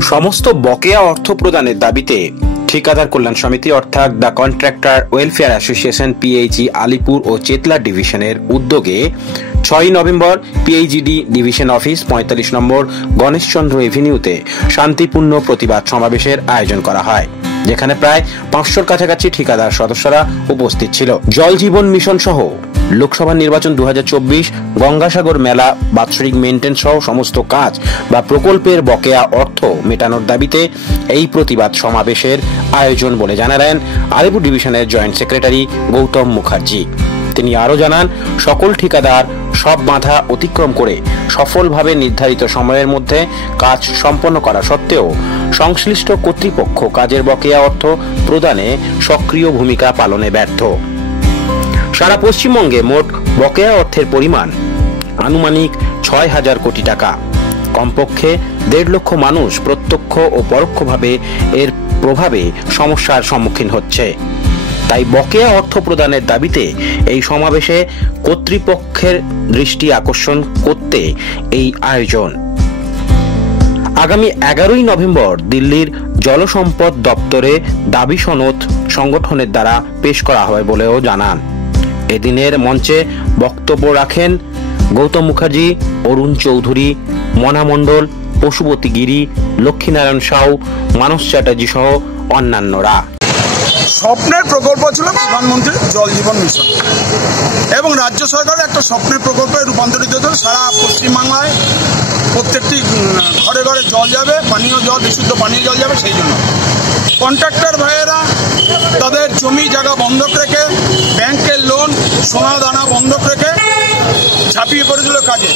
সমস্ত বকেয়া অর্থ প্রদানের দাবিতে ঠিকাদার কল্যাণ সমিতি অর্থাৎ the contractor welfare association PHE Alipore ও চেতলা ডিভিশনের উদ্যোগে 6 নভেম্বর পিএইচইডি ডিভিশন অফিস 45 নম্বর গণেশচন্দ্র এভিনিউতে শান্তিপূর্ণ প্রতিবাদ সমাবেশের আয়োজন করা হয়, যেখানে প্রায় 500-র কাছাকাছি ঠিকাদার সদস্যরা উপস্থিত ছিল। জল জীবন মিশন সহ লোকসভা নির্বাচন 2024, গঙ্গাসাগর মেলা, বাৎসরিক মেইনটেন্স সহ সমস্ত কাজ বা প্রকল্পের বকেয়া অর্থ মেটানোর দাবিতে এই প্রতিবাদ সমাবেশের আয়োজন বলে জানালেন আলিপুর ডিভিশনের জয়েন্ট সেক্রেটারি গৌতম মুখার্জি। তিনি আরো জানান, সকল ঠিকাদার সব বাধা অতিক্রম করে সফলভাবে নির্ধারিত সময়ের মধ্যে কাজ সম্পন্ন করা সত্ত্বেও সংশ্লিষ্ট কর্তৃপক্ষ কাজের বকেয়া অর্থ প্রদানে সক্রিয় ভূমিকা পালনে ব্যর্থ। সারা পশ্চিমবঙ্গে মোট বকেয়া অর্থের পরিমাণ আনুমানিক 6,000 কোটি টাকা। কমপক্ষে 1.5 লক্ষ মানুষ প্রত্যক্ষ ও পরোক্ষভাবে এর প্রভাবে সমস্যার সম্মুখীন হচ্ছে। তাই বকেয়া অর্থ প্রদানের দাবিতে এই সমাবেশে কর্তৃপক্ষের দৃষ্টি আকর্ষণ করতে এই আয়োজন। আগামী 11 নভেম্বর দিল্লির জলসম্পদ দপ্তরে দাবি সনদ সংগঠনের দ্বারা পেশ করা হবে বলেও জানান। এদিনের মঞ্চে বক্তব্য রাখেন গৌতম মুখার্জি, অরুণ চৌধুরী, মনা মণ্ডল, পশুপতি গিরি, লক্ষ্মীনারায়ণ সাউ, মানস চ্যাটার্জি সহ অন্যান্যরা। স্বপ্নের প্রকল্প ছিল প্রধানমন্ত্রী জল জীবন মিশন এবং রাজ্য সরকারের একটা স্বপ্নের প্রকল্পে রূপান্তরিত হয়েছে। সারা পশ্চিমবাংলায় প্রত্যেকটি ঘরে ঘরে জল যাবে, পানীয় জল, বিশুদ্ধ পানীয় জল যাবে। সেই জন্য কন্ট্রাক্টর ভাইয়েরা তাদের জমি জায়গা বন্ধক রেখে, ব্যাংকের লোন, সোনা দানা বন্ধক রেখে ঝাঁপিয়ে পড়েছিল কাজে।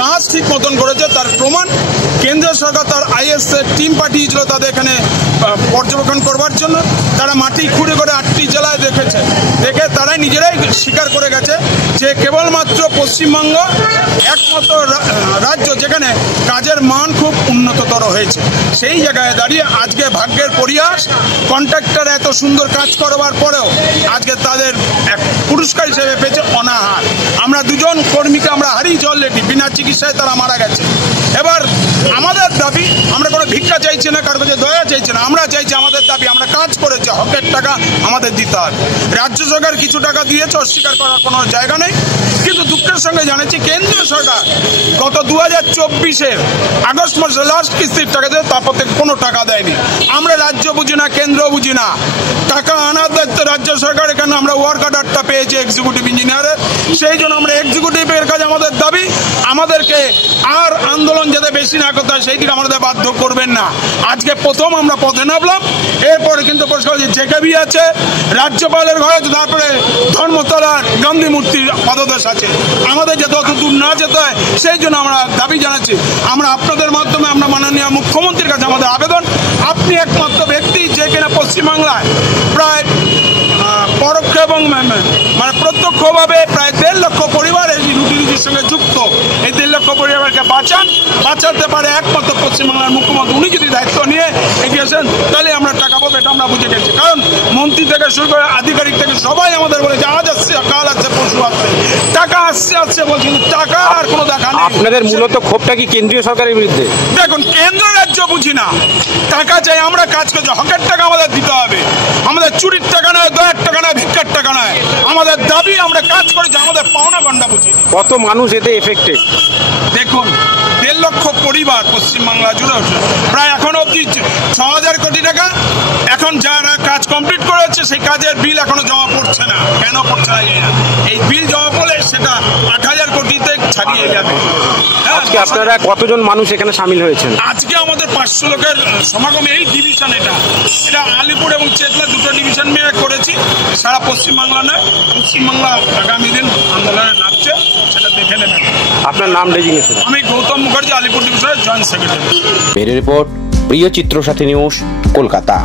কাজ ঠিক মতন করেছে, তার প্রমাণ কেন্দ্রীয় সরকার তার আইএস টিম পাঠিয়েছিল তাদের এখানে পর্যবেক্ষণ করবার জন্য। তারা মাটি খুঁড়ে করে 8টি জেলায় দেখে তারাই নিজেরাই স্বীকার করে গেছে যে কেবলমাত্র পশ্চিমবঙ্গ একমাত্র রাজ্য যেখানে কাজের মান খুব উন্নততর হয়েছে। সেই জায়গায় দাঁড়িয়ে আজকে ভাগ্যের পরিহাস, কন্ট্রাক্টর এত সুন্দর কাজ করবার পরেও আজকে তাদের এক পুরস্কার হিসেবে পেয়েছে অনাহার। আমরা 2জন কর্মীকে আমরা হারিয়েছি অলরেডি, বিনা চিকিৎসায় তারা মারা গেছে। এবার আমাদের দাবি, আমরা কোনো ভিক্ষা চাইছি না, কারো কাছে দয়া চাইছি না, আমরা চাইছি আমাদের দাবি, আমরা কাজ করেছি, হকের টাকা আমাদের দিতে হবে। রাজ্য সরকার কিছু টাকা দিয়েছে, অস্বীকার করার কোনো জায়গা নেই, কিন্তু দুঃখের সঙ্গে জানাচ্ছি কেন্দ্রীয় সরকার গত 2024-এর আগস্ট মাসে লাস্ট কিস্তির টাকা দিয়ে তারপর থেকে কোনো টাকা দেয়নি। আমরা রাজ্য বুঝি না, কেন্দ্র বুঝি না, টাকা আনার দায়িত্ব রাজ্য সরকার। এখানে আমরা ওয়ার্ক অর্ডারটা পেয়েছি এক্সিকিউটিভ ইঞ্জিনিয়ারের, সেই জন্য আমরা এক্সিকিউটিভের কাছে আমাদের দাবি, আমাদেরকে আর আন্দোলন যাতে বেশি না করতে হয় সেই দিকে আমাদের বাধ্য করবেন না। আজকে প্রথম আমরা পথে নামলাম, এরপরে কিন্তু পরিষ্কার জেকেবি আছে, রাজ্যপালের ঘরে, তারপরে ধর্মতলার গান্ধী মূর্তির পদদেশ আছে। আমাদের যাতে অত দূর না যেতে হয় সেই জন্য আমরা দাবি জানাচ্ছি। আমরা আপনাদের মাধ্যমে আমরা মাননীয় মুখ্যমন্ত্রীর কাছে আমাদের আবেদন, আপনি একমাত্র ব্যক্তি যে কিনা পশ্চিমবাংলায় প্রায় পরোক্ষ এবং মানে প্রত্যক্ষভাবে প্রায় 1.5 লক্ষ পরিবার এই রুটির সঙ্গে যুক্ত। এই 1.5 লক্ষ পরিবারকে বাঁচাতে পারে একমাত্র পশ্চিমবাংলার মুখ্যমন্ত্রী। উনি যদি দায়িত্ব নিয়ে এগিয়েছেন তাহলে আমরা টাকা পাবো, এটা আমরা বুঝে গেছি। কারণ মন্ত্রী থেকে শুরু করে আধিকারিক থেকে সবাই আমাদের বলে যে আজ আসছে, কাল আসছে, পরশু আসছে, টাকা আসছে বলছে, কিন্তু টাকা আর কোনো দেখা নেই। আপনাদের মূলত ক্ষোভটা কি কেন্দ্রীয় সরকারের বিরুদ্ধে? দেখুন, কেন্দ্র রাজ্য বুঝি না, টাকা চাই, আমরা কাজ করছি, হকের টাকা আমাদের দিতে হবে। আমাদের চুরির টাকা নয়, দয়ার টাকা নয়, ভিক্ষার টাকা নয়, আমাদের দাবি, আমরা কাজ করেছি, আমাদের পাওনা গন্ডা বুঝি। কত মানুষ এতে এফেক্টেড? দেখুন, 1.5 লক্ষ পরিবার পশ্চিমবাংলা জুড়ে প্রায় এখন অব্দি 6,000 কোটি টাকা। এখন যারা কাজ কমপ্লিট করেছে সেই কাজের বিল এখনো জমা পড়ছে না। কেন পড়ছে না জানি না। এই বিল জমা পড়লে সেটা 8,000 কোটিতে ছাড়িয়ে যাবে। আজকে আপনারা কতজন মানুষ এখানে সামিল হয়েছেন? আজকে আমাদের 500 লোকের সমাগম। এই ডিভিশন, এটা আলিপুর এবং চেতলা 2টো ডিভিশন নিয়ে করেছি। সারা পশ্চিমবাংলা নয়, পশ্চিমবাংলা আগামী দিন আন্দোলনে নামছে, সেটা দেখে নেবেন। আপনার নাম ডেজিগনেশন? আমি গৌতম মুখার্জি, আলিপুর ডিভিশনের জয়েন্ট সেক্রেটারি। ব্যুরো রিপোর্ট, প্রিয় চিত্র সাথী নিউজ, কলকাতা।